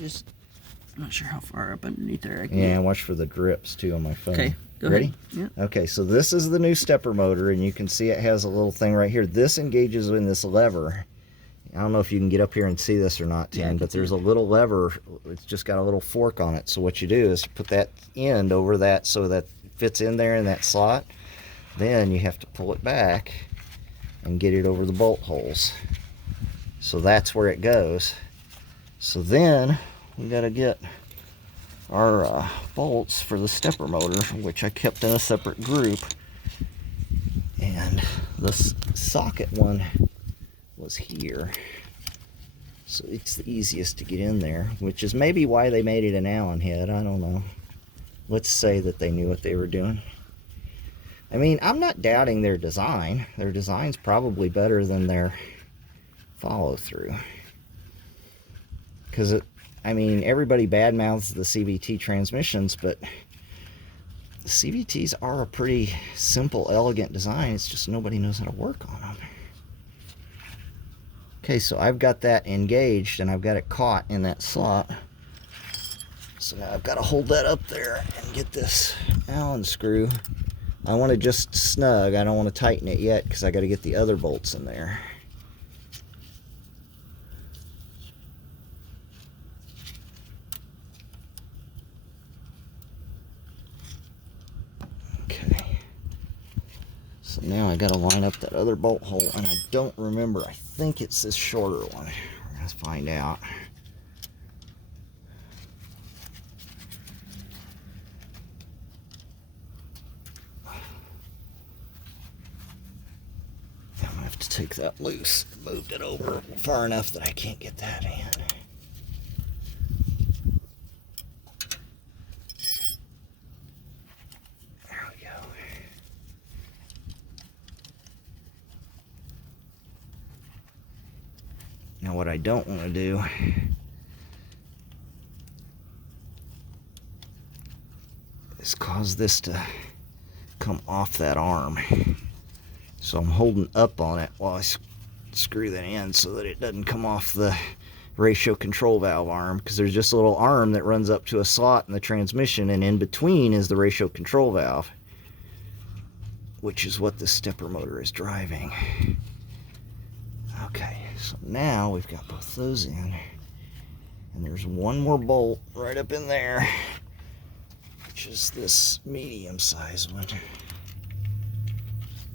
I'm not sure how far up underneath there I can Yeah, watch for the drips too on my phone. Okay, go Ready? ahead. Yeah. Okay, so this is the new stepper motor, and you can see it has a little thing right here. This engages in this lever. I don't know if you can get up here and see this or not, Tim, but there's a little lever. It's just got a little fork on it. So what you do is put that end over that so that it fits in there in that slot. Then you have to pull it back and get it over the bolt holes. So that's where it goes. So then we got to get our bolts for the stepper motor, which I kept in a separate group. And this socket one was here, so it's the easiest to get in there, which is maybe why they made it an Allen head. I don't know. Let's say that they knew what they were doing. I mean, I'm not doubting their design. Their design's probably better than their follow-through, because I mean, everybody badmouths the CVT transmissions, but the CVTs are a pretty simple, elegant design. It's just nobody knows how to work on them. Okay, so I've got that engaged and I've got it caught in that slot. So now I've got to hold that up there and get this Allen screw. I want to just snug. I don't want to tighten it yet because I got to get the other bolts in there. Okay. So now I got to line up that other bolt hole, and I don't remember. I think it's this shorter one. We're going to find out. I'm going to have to take that loose. Moved it over far enough that I can't get that in. Now what I don't want to do is cause this to come off that arm. So I'm holding up on it while I screw that in so that it doesn't come off the ratio control valve arm, because there's just a little arm that runs up to a slot in the transmission, and in between is the ratio control valve, which is what the stepper motor is driving. Okay, so now we've got both those in, and there's one more bolt right up in there, which is this medium-sized one,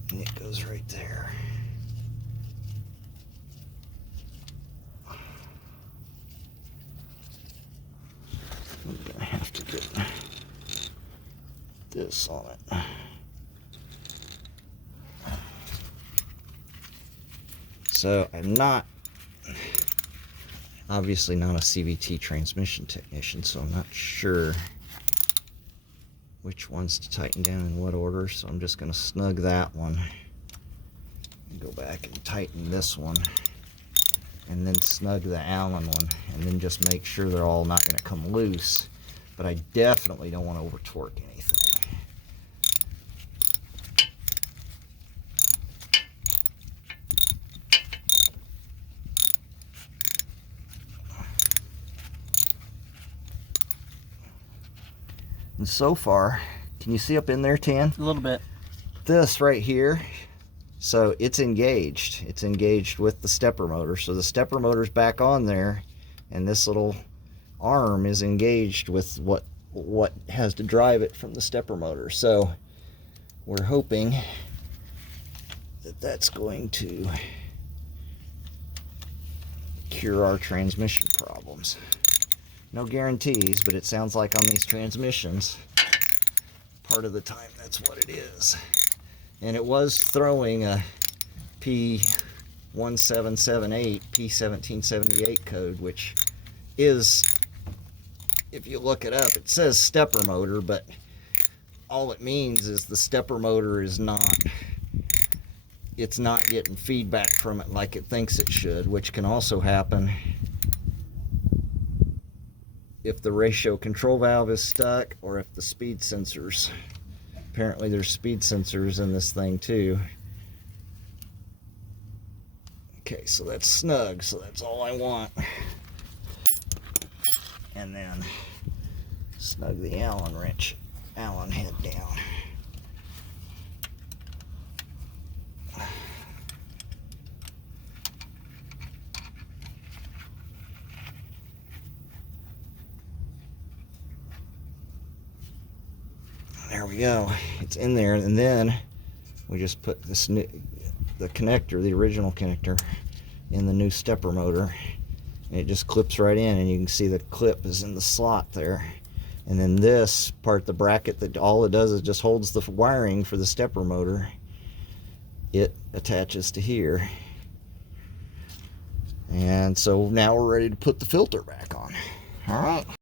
and it goes right there. I'm gonna have to get this on it. So I'm not, obviously not a CVT transmission technician, so I'm not sure which ones to tighten down in what order. So I'm just going to snug that one and go back and tighten this one, and then snug the Allen one, and then just make sure they're all not going to come loose. But I definitely don't want to over torque anything. And so far, can you see up in there, Tan? A little bit. This right here, so it's engaged. It's engaged with the stepper motor. So the stepper motor's back on there, and this little arm is engaged with what has to drive it from the stepper motor. So we're hoping that that's going to cure our transmission problems. No guarantees, but it sounds like on these transmissions, part of the time that's what it is. And it was throwing a P1778, P1778 code, which is, if you look it up, it says stepper motor, but all it means is the stepper motor is not, it's not getting feedback from it like it thinks it should, which can also happen if the ratio control valve is stuck, or if the speed sensors, apparently there's speed sensors in this thing too. Okay, so that's snug, so that's all I want. and then snug the Allen head down. There we go. It's in there, and then we just put the connector, the original connector, in the new stepper motor, and it just clips right in, and you can see the clip is in the slot there. And then this part, the bracket, that all it does is just holds the wiring for the stepper motor. It attaches to here, and so now we're ready to put the filter back on. All right.